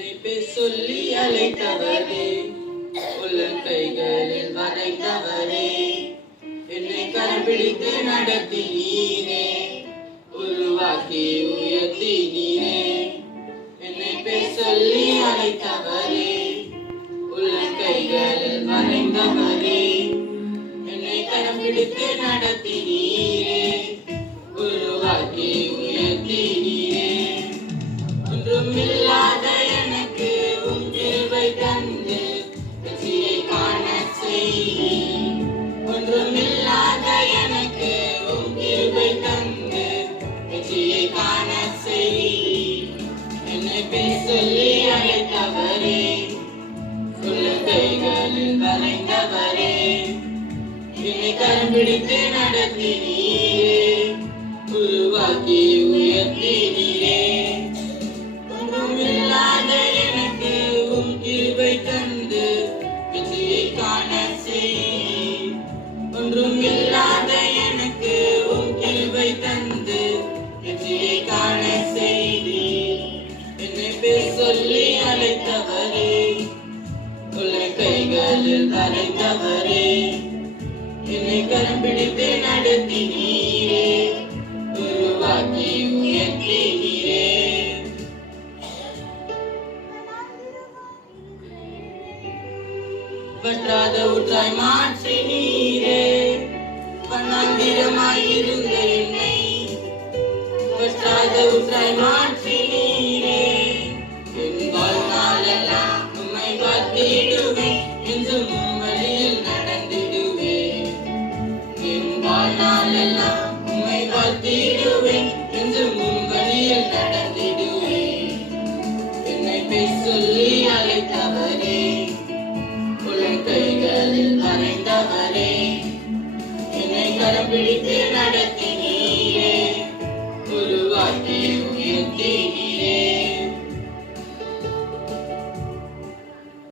என்னை பேர் சொல்லி அழைத்தவரே, உள்ளங்கைகளில் வரைந்தவரே, என்னை கரம்பிடித்து நடத்தினீரே, உருவாக்கி உயர்த்தினீரே. என்னை பேர் சொல்லி அழைத்தவரே, உள்ளங்கைகளில் வரைந்தவரே, என்னை கரம்பிடித்து நடத்தினீரே, உருவாக்கி உயர்த்தினீரே. ஒன்றுமில்லாத எனக்கு உம் கிருபை தந்து வெற்றியை காணச் செய்தீர். ஒன்றுமில்லாத எனக்கு உம் கிருபை தந்து வெற்றியை காணச் செய்தீர். என்னை பேர் சொல்லி அழைத்தவரே, உள்ளங்கைகளில் வரைந்தவரே, என்னை கரம் பிடித்து நடத்தினீரே, உருவாக்கி உயர்த்தினீரே. ஒன்றுமில்லாத எனக்கு உம் கிருபை தந்து வெற்றியை காணச் செய்தீர். ஒன்றுமில்லாத எனக்கு உம் கிருபை தந்து வெற்றியை காணச் செய்தீர். என்னை பேர் சொல்லி அழைத்தவரே, உள்ளங்கைகளில் வரைந்தவரே, என்னை கரம் பிடித்து நடத்தினீரே, உருவாக்கி உயர்த்தினீரே. வற்றாத ஊற்றாய் மாற்றினீரே, வண்ணாந்திரமாயிருந்த என்னை வற்றாத ஊற்றாய் மாற்றினீரே. என் வாழ்நாளெல்லாம் உம்மை வாழ்த்திடுவேன், என்றும் உம் வழியில் நடந்திடுவேன். என் வாழ்நாளெல்லாம் உம்மை வாழ்த்திடுவேன், என்றும் உம் வழியில் நடந்திடுவேன். என்னை பேர் சொல்லி அழைத்தவரே, உள்ளங்கைகளில் வரைந்தவரே, என்னை கரம் பிடித்து நடத்தினீரே, உருவாக்கி உயர்த்தினீரே.